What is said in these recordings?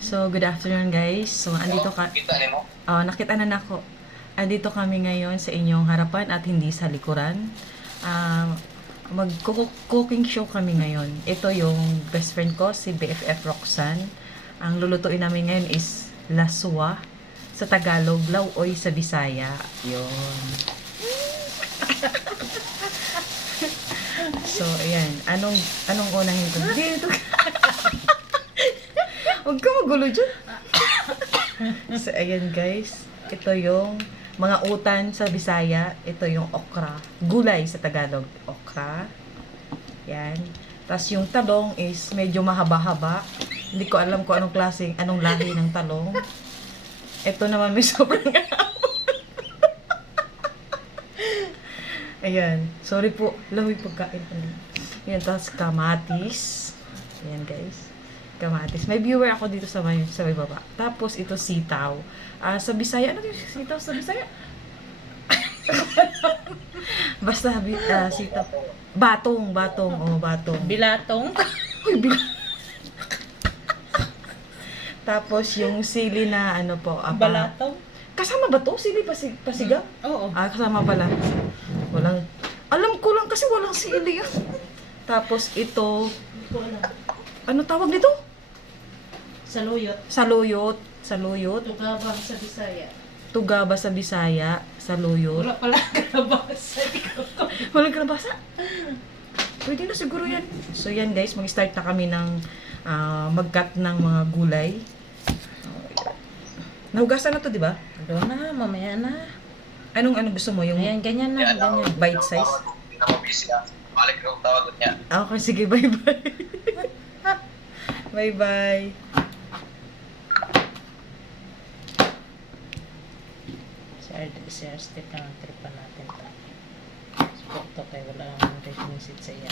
So, good afternoon guys. So, andito ka... Kita ni mo? nakita na nako. Andito kami ngayon sa inyong harapan at hindi sa likuran. Mag-cooking show kami ngayon. Ito yung best friend ko, si BFF Roxanne. Ang lulutuin namin ngayon is laswa. Sa Tagalog, lauoy sa Bisaya. Yun. So, ayan. Anong unahin ko? Dito. Huwag ka magulo dyan. So, ayan guys. Ito yung mga utan sa Bisaya. Ito yung okra. Gulay sa Tagalog. Okra. Yan. Tapos yung talong is medyo mahaba-haba. Hindi ko alam kung anong klaseng, anong lahi ng talong. Ito naman may sobrang ayan. Sorry po. Lahoy pagkain. Ayan. Tapos kamatis. Ayan guys. Kamatis. May viewer ako dito sa may baba. Tapos ito sitaw. Sa Bisaya, ano yung sitaw sa Bisaya? Basta sitaw. Batong. Oh, batong. Bilatong. Uy, Tapos yung sili na ano po. Balatong. Kasama ba to? Sili pasigaw? Oo. Kasama pala. Walang, alam ko lang kasi walang sili. Tapos ito, ano tawag nito? Saluyot. Saluyot. Tugabang sa Bisaya. Tugaba sa Bisaya, saluyot. Wala pala kalabasa. Walang kalabasa? Pwede na siguro yan. So yan guys, mag-start na kami ng mag-cut ng mga gulay. Nahugasan na to, di ba? Doon na, mamaya na. Anong gusto mo? Yung Ayan, ganyan na. Ganyan. bite size? Hindi na mabisi na. Balik ko ang tawag niya. Okay, sige, bye-bye. Bye-bye. Si Arstic na ang tripan natin. Ito kayo, wala ang message sa iya.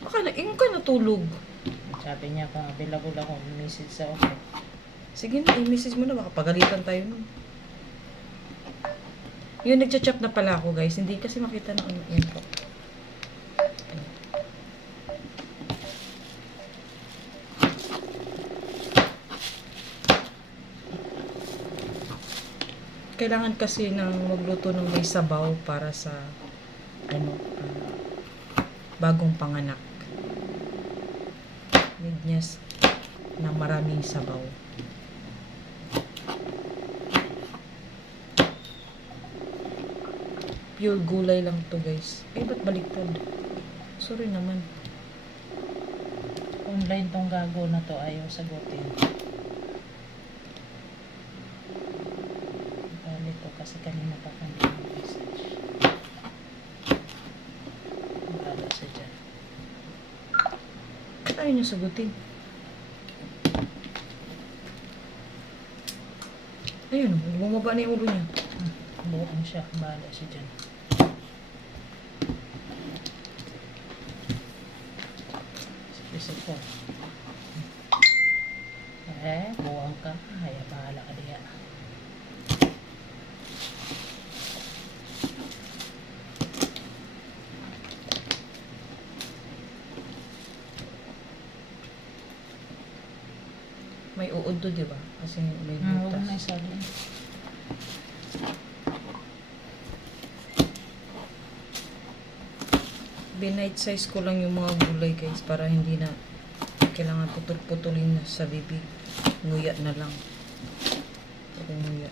Baka na, yung ka natulog. Sabi niya kung available ako, message sa okay. Sige na, i-message mo na, baka pagalitan tayo nun. Yun, nagcha-chop na pala ako guys. Hindi kasi makita na ano yan po. Kailangan kasi ng magluto ng may sabaw para sa bagong panganak. Need niya na maraming sabaw. Pure gulay lang to guys. Ba't baliktad? Sorry naman. Online tong gago na to, ayaw sagutin. Balik ko kasi kanina pa kung hindi mo message. Bala siya dyan. Ba't ayaw niya sagutin? Ayun, bumaba na yung ulo niya. Buong siya, bala siya dyan. Sige. Buwang ka. Ay, bahala ka diya. May uod to, di ba? Kasi may Huwag butas. na isali. Binight size ko lang yung mga gulay guys para hindi na kailangan putol-putulin na sa bibig. Nguya na lang. Pero nguya.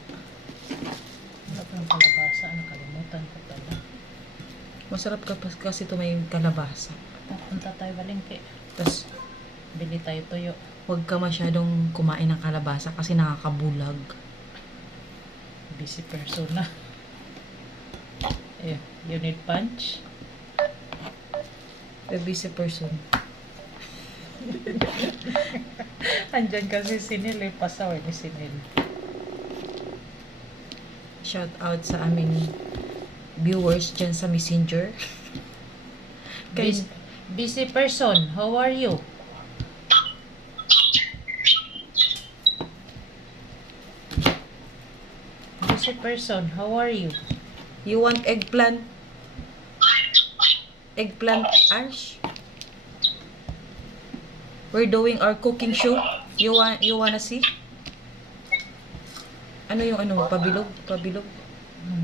Wala pa ng kalabasa. Nakalimutan ko pala. Masarap kasi ito may kalabasa. Punta tayo balingke. Tapos, Bili tayo tuyo. huwag ka masyadong kumain ng kalabasa kasi nakakabulag. Busy person na. You need punch? A busy person. Andyan kasi sinil eh. Pasaway ni sinil. Shout out sa aming viewers dyan sa Messenger. Busy person, how are you? Busy person, how are you? You want eggplant? Eggplant ash? We're doing our cooking show. You wanna see? Ano yung ano? Pabilog? Pabilog?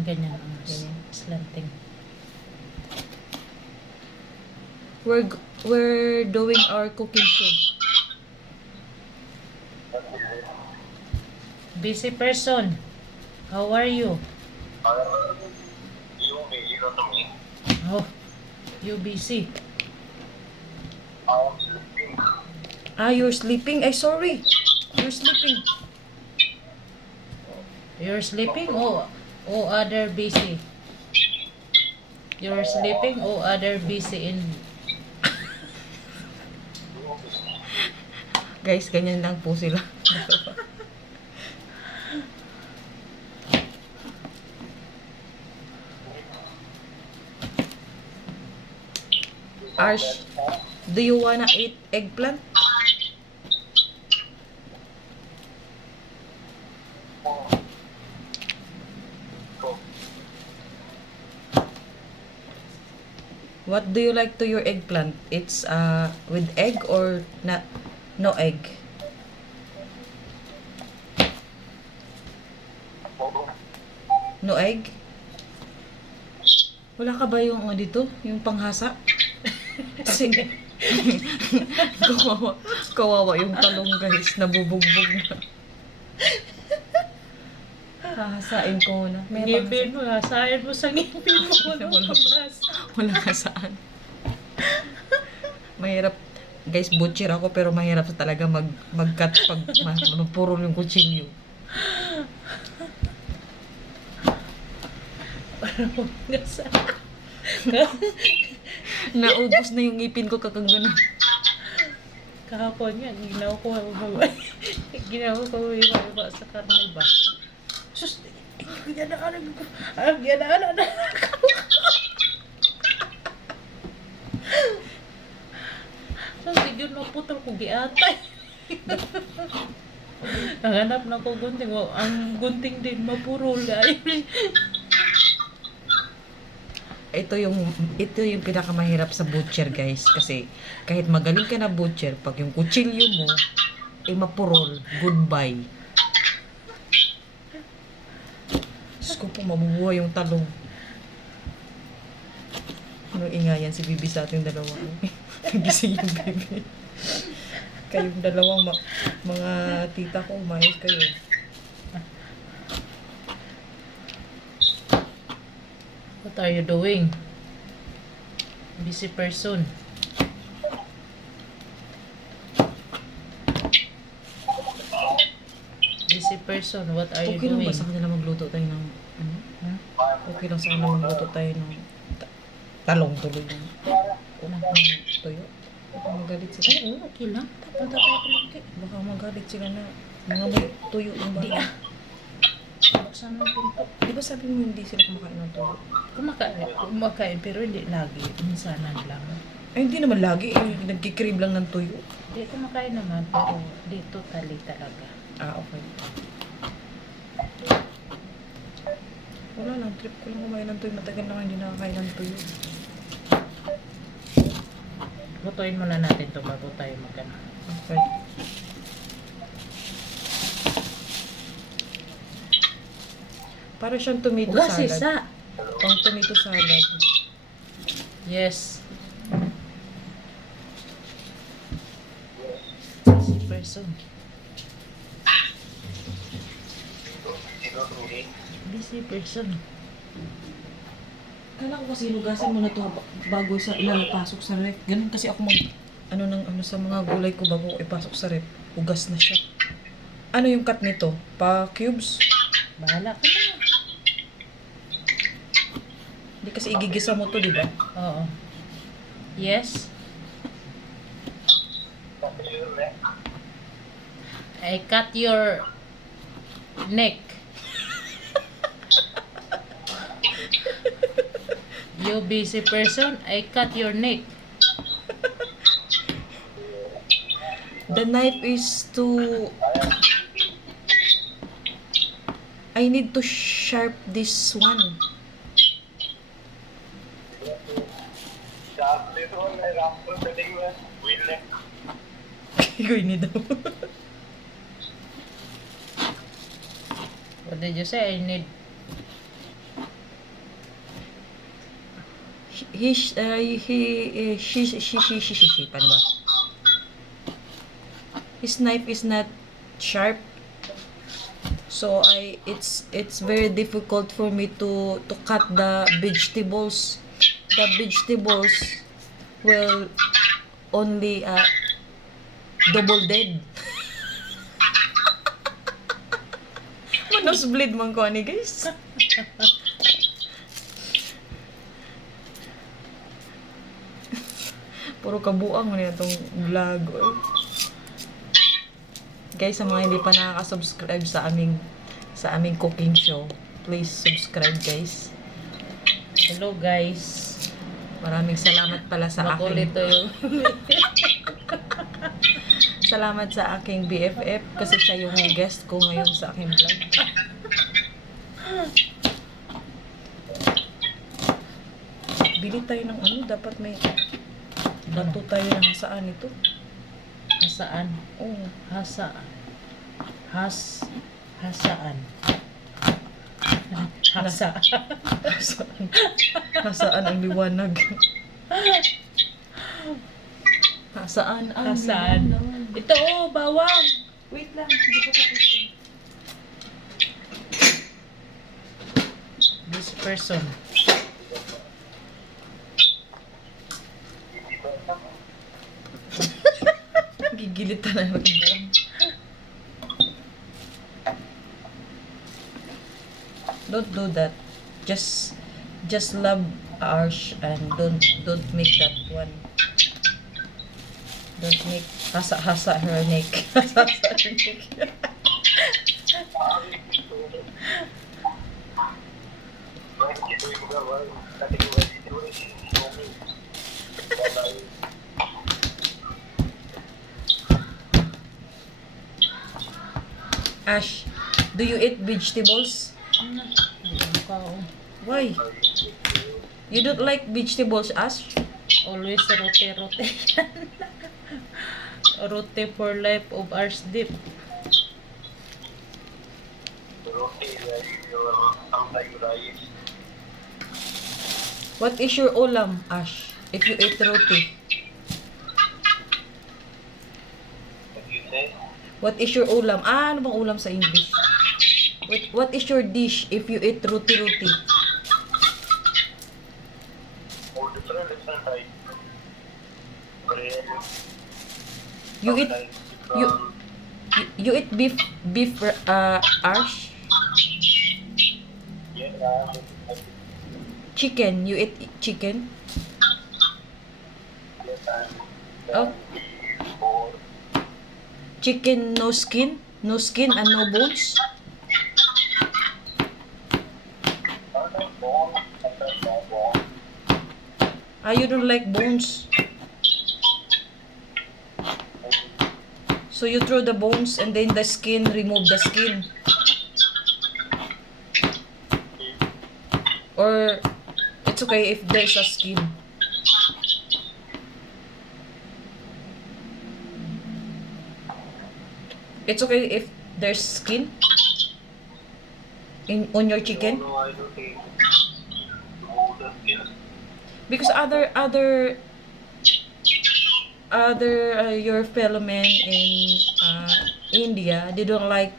Ganyan. Ganyan. Slanting. We're doing our cooking show. Busy person. How are you? You go to me. Oh, you busy. I'm sleeping. Ah, you're sleeping? Ay, sorry. You're sleeping. You're sleeping or other busy? You're sleeping or other busy in... Guys, ganyan lang po sila. Arsh, do you wanna eat eggplant? What do you like to your eggplant? It's with egg or not? No egg. No egg? Wala ka ba yung ano dito? Yung panghasa? Kasi kawawa yung talong guys. Nabubugbog na. Hahasain ko na. May Ngipin mo, hasain mo sa ngipin mo. Wala ka saan. Mahirap. Guys, butcher ako pero mahirap talaga mag-cut pag mapurol yung kutsilyo. Naubos na yung ngipin ko kakang ganun. Kahapon yan, ginawa ko iba sa karne ba? Sus, ginaanan ko. Ginaanan ko. Sus, yun maputol ko giatay. Nanghanap na ko gunting. Ang gunting din mapurol. Ito yung pinakamahirap sa butcher guys kasi kahit magaling ka na butcher pag yung kutsilyo mo ay mapurol, goodbye. Diyos ko po, mabubuhay yung talong. Ano ingayan si Bibi sa ating dalawa? Nagising yung Bibi. Kayong dalawang mga tita ko, umayos kayo. What are you doing? Busy person. Busy person, what are you Okay lang doing? ba sa kanila magluto tayo ng ano? Hmm? Okay lang sa kanila magluto tayo ng talong tuloy ng tuyo. Baka magalit sila. Oo, okay lang. Punta tayo palagi. Baka magalit sila na mga may tuyo yung Hindi baka. Buksan mo yung pinto. Di ba sabi mo hindi sila kumakain ng tuyo? Kumakain, pero hindi lagi. Minsanan lang. Ay, hindi naman lagi. Nagkikrib lang ng tuyo. Hindi kumakain naman, pero dito tali talaga. Ah, okay. Wala lang. Trip ko lang kumain ng tuyo. Matagal na nga hindi nakakain ng tuyo. Lutuin muna natin to bago tayo magana. Okay. Para siyang tomato salad. Pang tomato salad. Yes. Busy person. Busy person. Kala ko kasi lugasan mo na to bago sa ilalapasok sa ref. Ganun kasi ako ano sa mga gulay ko bago ko ipasok sa ref. Ugas na siya. Ano yung cut nito? Pa cubes? Bahala ka na. Hindi kasi igigisa mo to, di ba? Oo. Yes. I cut your neck. You busy person, I cut your neck. The knife is to... I need to sharp this one. Gawin daw. What did you say? I need... Paano ba? His knife is not sharp. So it's very difficult for me to cut the vegetables. The vegetables will only double dead. Nosebleed man ko ani guys. Puro kabuang man itong vlog. Guys, sa mga hindi pa nakaka-subscribe sa aming cooking show, please subscribe guys. Hello guys. Maraming salamat pala sa aking Makulito yung... salamat sa aking BFF kasi siya yung guest ko ngayon sa aking vlog. Bili tayo ng ano, dapat may bato tayo ng saan ito. Hasaan. Oh, Hasaan. Hasaan. Hasa. saan? Nasaan ang liwanag? Nasaan ang Hasaan. liwanag? Ito oh, bawang. Wait lang, hindi ko tapos. This person. Gigilit na lang buwan. Don't do that. Just love ours and don't make that one. Don't make hasa her neck. Hasa her neck. Ash, do you eat vegetables? Why? You don't like vegetables, Ash? Always rote. Rote for life of ours deep. What is your ulam, Ash? If you eat roti, what is your ulam? Ano bang ulam sa English? What is your dish if you eat roti? You eat you eat beef Ash? Chicken, you eat chicken? Oh. Chicken no skin? No skin and no bones? You don't like bones? So you throw the bones and then the skin, remove the skin? Or it's okay if there's a skin? It's okay if there's skin on your chicken? Because other your fellow men in India, they don't like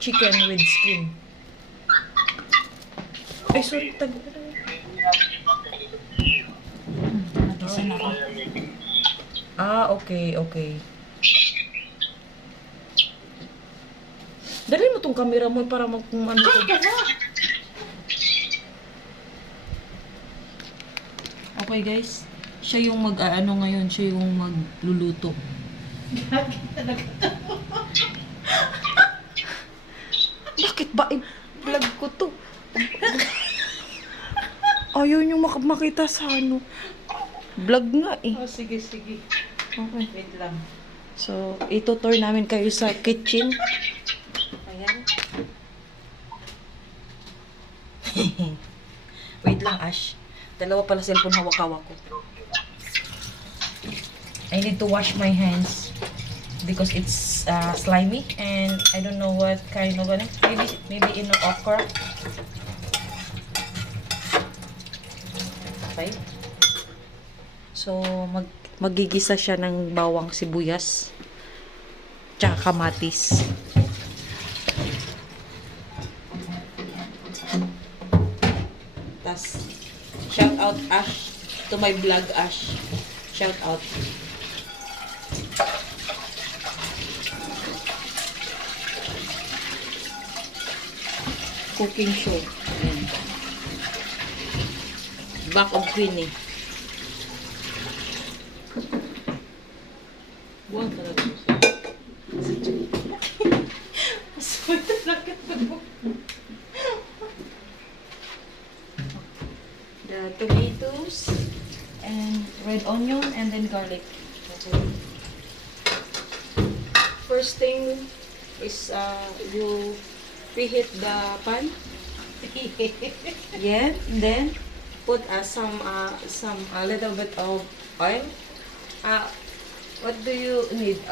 chicken with skin. Ay, sorry, Nagisan ako. Okay. Dali mo tong camera mo para ano to. Okay guys, siya yung mag-ano ngayon, siya yung magluluto. Bakit ba i-vlog ko to? Ayaw nyo makita sa ano. Vlog nga eh. Oh, sige. Okay. Wait lang. So, itutour namin kayo sa kitchen. Ayan. Wait lang, Ash. Dalawa pala cellphone hawak-hawak ko. I need to wash my hands. because it's slimy and I don't know what kind of ano. Maybe in okra. Okay. So magigisa siya ng bawang sibuyas tsaka kamatis. Tas shout out Ash to my vlog Ash. Shout out. Cooking show. Ayan. Back of Queenie. Wow, talaga. Masway talaga. The tomatoes and red onion and then garlic. Okay. First thing is you preheat the pan. Yeah, and then put some a little bit of oil. What do you need?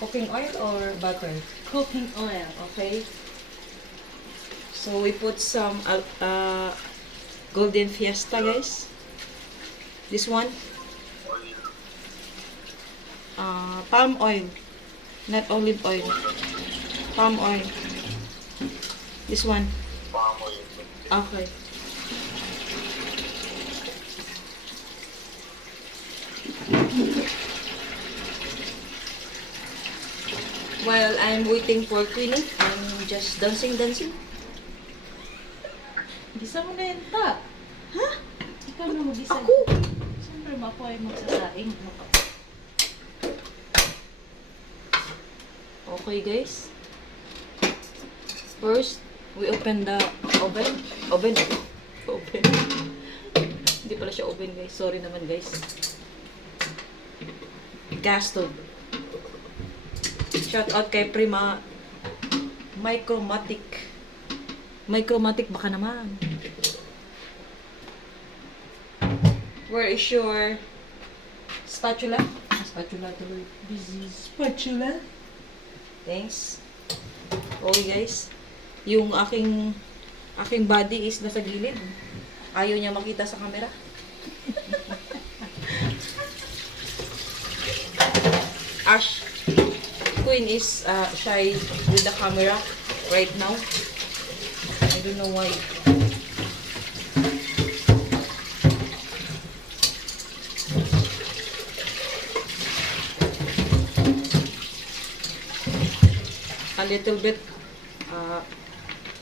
Cooking oil or butter? Cooking oil. Okay. So we put some golden fiesta, guys. This one, palm oil, not olive oil. Palm oil. This one. Okay. While I'm waiting for Queenie, I'm just dancing. Gisa mo na yun, ta. Ha? Ikaw na mag-isa. Ako? Siyempre, ako ay magsasaing. Okay, guys. First, we open the oven. Oven. Hindi pala siya oven, guys. Sorry naman, guys. Gas stove. Shout out kay Prima. Micromatic. Micromatic baka naman. Where is your spatula? Spatula tuloy. This is spatula. Thanks. Okay, guys. Yung aking body is nasa gilid. Ayaw niya makita sa camera. Ash Queen is shy with the camera right now. I don't know why. A little bit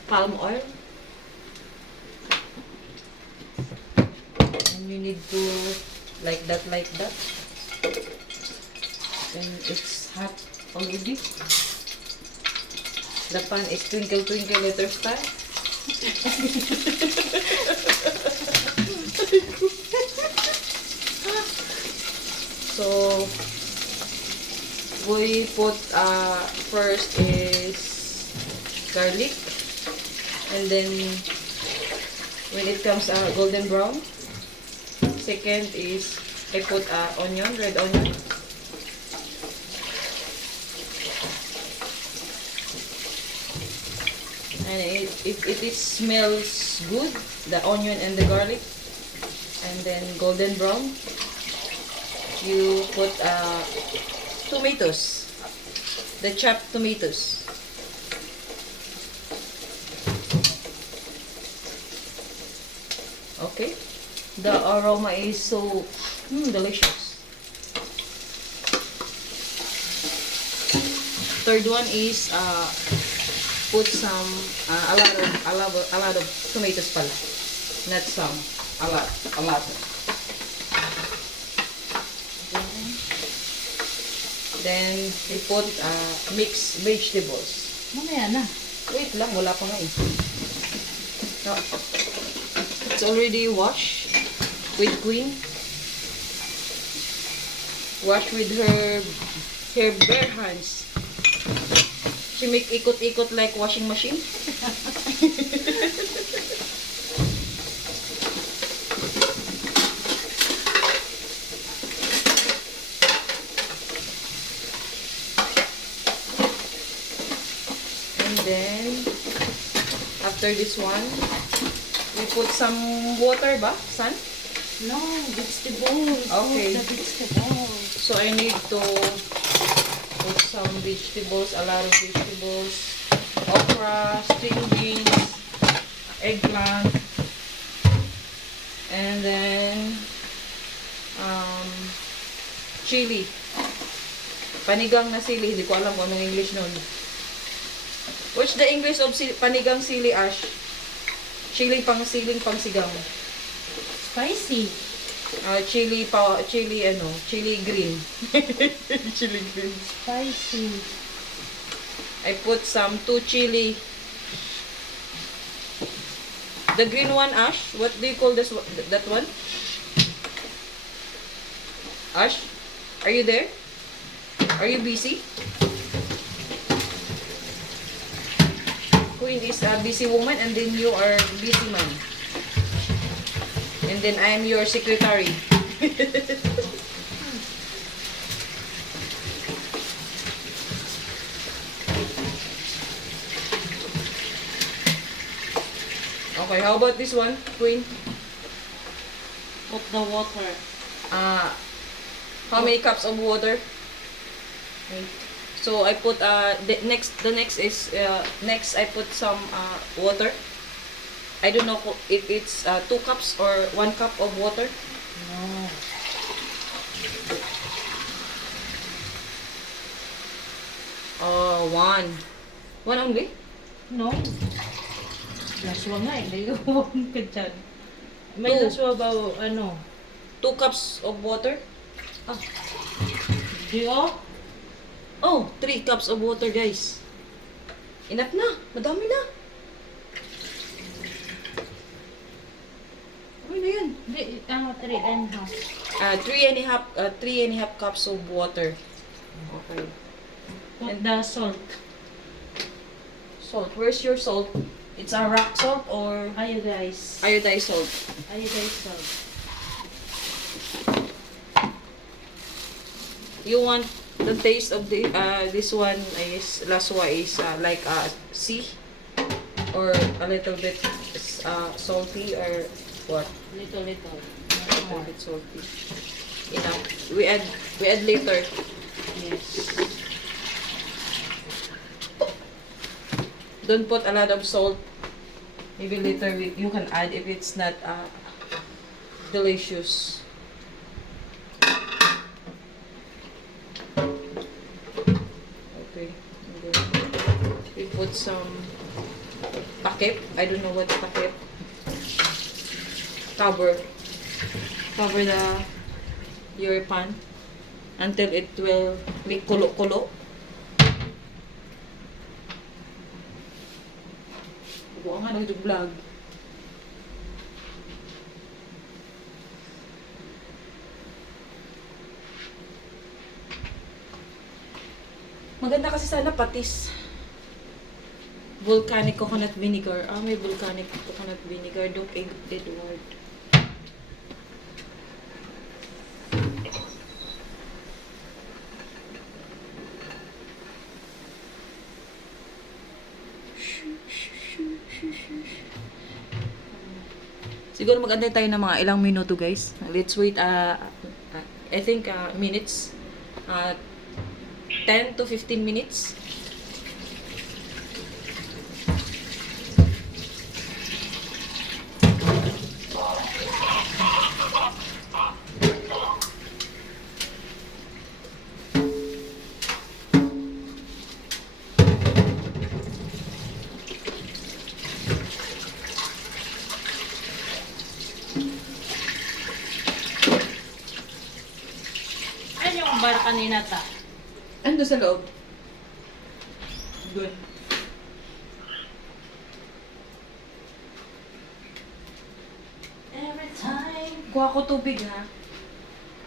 palm oil. And you need to like that. And it's hot already. The pan is twinkle little star. So we put first is garlic, and then when it comes golden brown, second is I put onion, red onion. And if it smells good, the onion and the garlic, and then golden brown, you put tomatoes, the chopped tomatoes. Okay, the aroma is so delicious. Third one is put some a lot of tomatoes pala, not some, a lot. Then we put mixed vegetables. Mamaya na. Wait lang, wala pa nga eh. No. It's already washed with Queen. Wash with her bare hands. She make ikot-ikot like washing machine. then, after this one, we put some water ba, San? No, vegetables. Okay. Put the vegetables. So, I need to put some vegetables, a lot of vegetables, okra, string beans, eggplant, and then, chili. Panigang na sili. Hindi ko alam kung anong English nun. What's the English of panigang sili, Ash? Siling pang sigang. Spicy. Chili green. Chili green. Spicy. I put some 2 chili. The green one, Ash? What do you call that one? Ash? Are you there? Are you busy? Queen is a busy woman and then you are busy man. And then I am your secretary. Okay, how about this one, Queen? Put the water. How many cups of water? So I put the next is next I put some water. I don't know if it's 2 cups or 1 cup of water. No. One. One only? No. Laswa nga, hindi ko ka dyan. May Two. laswa ba, ano? 2 cups of water? Di oh? Oh, 3 cups of water, guys. Enough na. Madami na. Okay na yan. Di, 3.5. 3.5 cups of water. Okay. Put the salt. Salt. Where's your salt? It's a rock salt or Iodized. iodized salt? Iodized salt. You want the taste of the this one is laswa is like sea or a little bit salty or what? Little. A little bit salty. Enough. We add later. Yes. Don't put a lot of salt. Maybe later you can add if it's not delicious. Okay. And then we put some takip. I don't know what takip. Cover your pan until it will make kulo-kulo. Buang nga nag-vlog. Maganda kasi sana patis. Volcanic coconut vinegar. May volcanic coconut vinegar. Doc Edward. Siguro mag-antay tayo ng mga ilang minuto, guys. Let's wait, I think, minutes. 10 to 15 minutes. Ano yung bar kanina ta? Ando sa loob. Good. Every time. Kuha ko tubig, ha?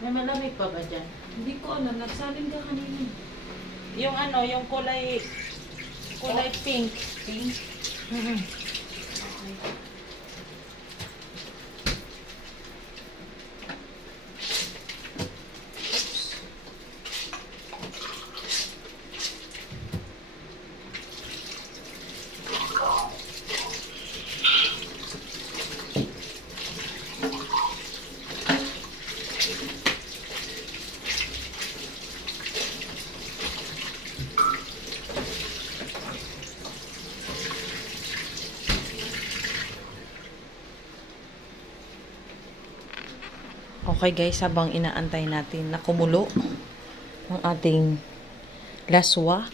May malamig pa ba dyan? Hindi ko alam. Nagsalin ka kanina. Yung ano, yung kulay pink. Pink. Mm-hmm. Okay guys, habang inaantay natin na kumulo ang ating laswa.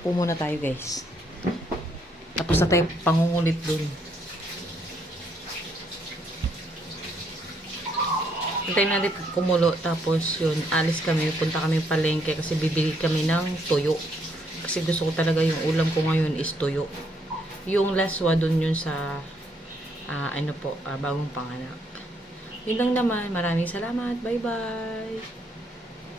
Upo muna tayo guys. Tapos na tayo pangungulit dun. Hintayin natin kumulo. Tapos yun, alis kami. Punta kami palengke kasi bibili kami ng tuyo. Kasi gusto ko talaga yung ulam ko ngayon is tuyo. Yung laswa dun yun sa bagong panganak. Yun lang naman. Maraming salamat. Bye bye.